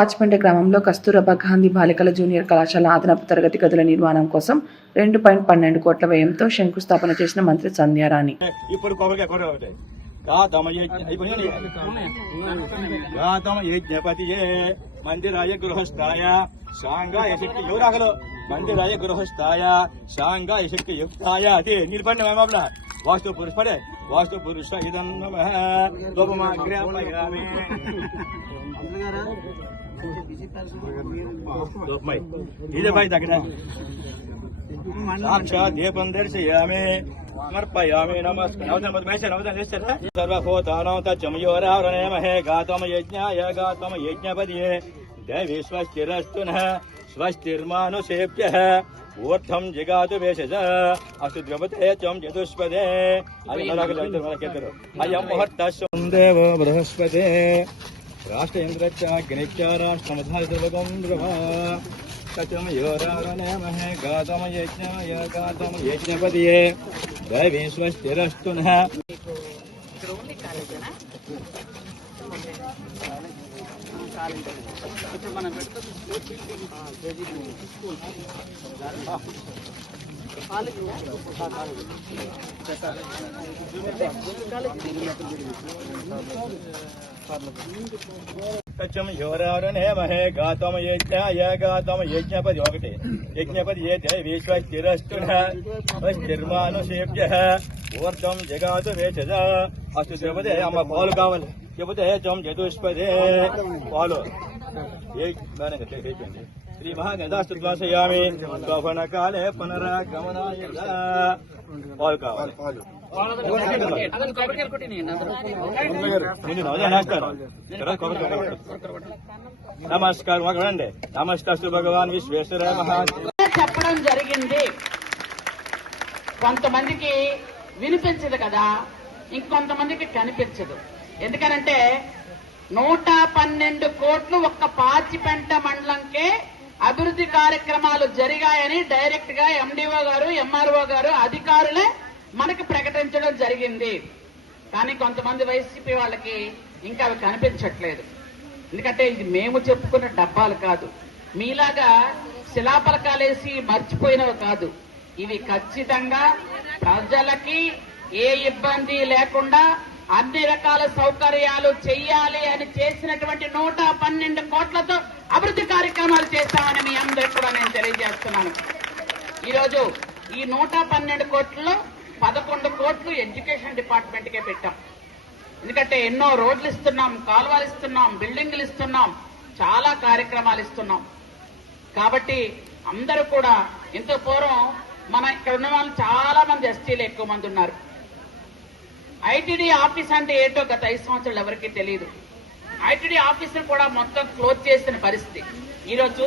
పాచిపెంట గ్రామంలో కస్తూరబా గాంధీ బాలికల జూనియర్ కళాశాల అదనపు తరగతి గదుల నిర్మాణం కోసం 2.12 కోట్ల వ్యయంతో శంకుస్థాపన చేసిన మంత్రి సంధ్యారాణి. మందిరాయ గృహస్థాయ శాంగాయ శక్తి యువరాగలో మందిరాయ గృహస్థాయ శాంగాయ శక్తి యుక్తాయ అదే నిర్బంధ మేమబ్లా వాస్తు పురుష పడే వాస్తు పురుష ఇదం నమః లోపమాగ్రహయామి ఇదే భాయ్ దగ్గర సాక్షాత్ దీపం దర్శయామి సమర్పయామి నమస్కారం సర్వభూతానాం తజ్జమయోరావృణేమహే గాతం యజ్ఞాయ గాతం యజ్ఞపదియే దేవి స్వస్తిరస్తు నః స్వస్తిర్మానుషేభ్యః ఊర్ధ్వం జిగాతు వేషజ అస్తు ద్రవతే త్వం చతుష్పదే అయం ముహూర్తస్వం దేవో బృహస్పతే రాష్ట్ర ఇంద్రశ్చాగ్నిశ్చ రాష్ట్రమధాద్రవగం ద్రవ తచమయోరావృణేమహే గాతం యజ్ఞాయ గాతం యజ్ఞపదియే దేవి స్వస్తిరస్తు నః. ఇప్పుడు మనం తచమయోరావృణేమహే గాతం యజ్ఞాయ గాతం యజ్ఞపది ఒకటి యజ్ఞపది ఏ దేవి స్వస్తిరస్తు నః స్వస్తిర్మానుషేభ్యః ఊర్ధ్వం జగాతు వేషజ అస్తు ద్రవతే అమ్మ పాలు కావాలి చెబితే త్వం చతుష్పదే పాలు శ్రీ మహాగంధాస్తు ద్వాసయామి గోపన కాలే పునరాగమనాయ పాలు కావాలి నమస్కారం రండి. నమస్తస్తు భగవాన్ విశ్వేశ్వర మహా చెప్పడం జరిగింది. కొంతమందికి వినిపించదు కదా, ఇంకొంతమందికి కనిపించదు. ఎందుకనంటే 112 కోట్లు ఒక్క పాచిపెంట మండలంకే అభివృద్ధి కార్యక్రమాలు జరిగాయని డైరెక్ట్ గా ఎండిఓ గారు, ఎంఆర్ఓ గారు, అధికారులే మనకి ప్రకటించడం జరిగింది. కానీ కొంతమంది వైసీపీ వాళ్ళకి ఇంకా అవి కనిపించట్లేదు. ఎందుకంటే ఇది మేము చెప్పుకున్న డబ్బాలు కాదు, మీలాగా శిలాపలకాలేసి మర్చిపోయినవి కాదు. ఇవి ఖచ్చితంగా ప్రజలకి ఏ ఇబ్బంది లేకుండా అన్ని రకాల సౌకర్యాలు చెయ్యాలి అని చేసినటువంటి 112 కోట్లతో అభివృద్ధి కార్యక్రమాలు చేస్తామని మీ అందరికీ కూడా నేను తెలియజేస్తున్నాను. ఈరోజు ఈ 112 కోట్లలో 11 కోట్లు ఎడ్యుకేషన్ డిపార్ట్మెంట్ కే పెట్టాం. ఎందుకంటే ఎన్నో రోడ్లు ఇస్తున్నాం, కాలువలు ఇస్తున్నాం, బిల్డింగ్లు ఇస్తున్నాం, చాలా కార్యక్రమాలు ఇస్తున్నాం. కాబట్టి అందరూ కూడా ఇంత పూర్వం మన ఇక్కడ ఉన్న వాళ్ళు చాలా మంది ఎస్టీలు ఎక్కువ మంది ఉన్నారు. ఐటీడీ ఆఫీస్ అంటే ఏంటో గత 5 సంవత్సరాలు ఎవరికీ తెలియదు. ఐటీడీ ఆఫీసులు కూడా మొత్తం క్లోజ్ చేసిన పరిస్థితి. ఈరోజు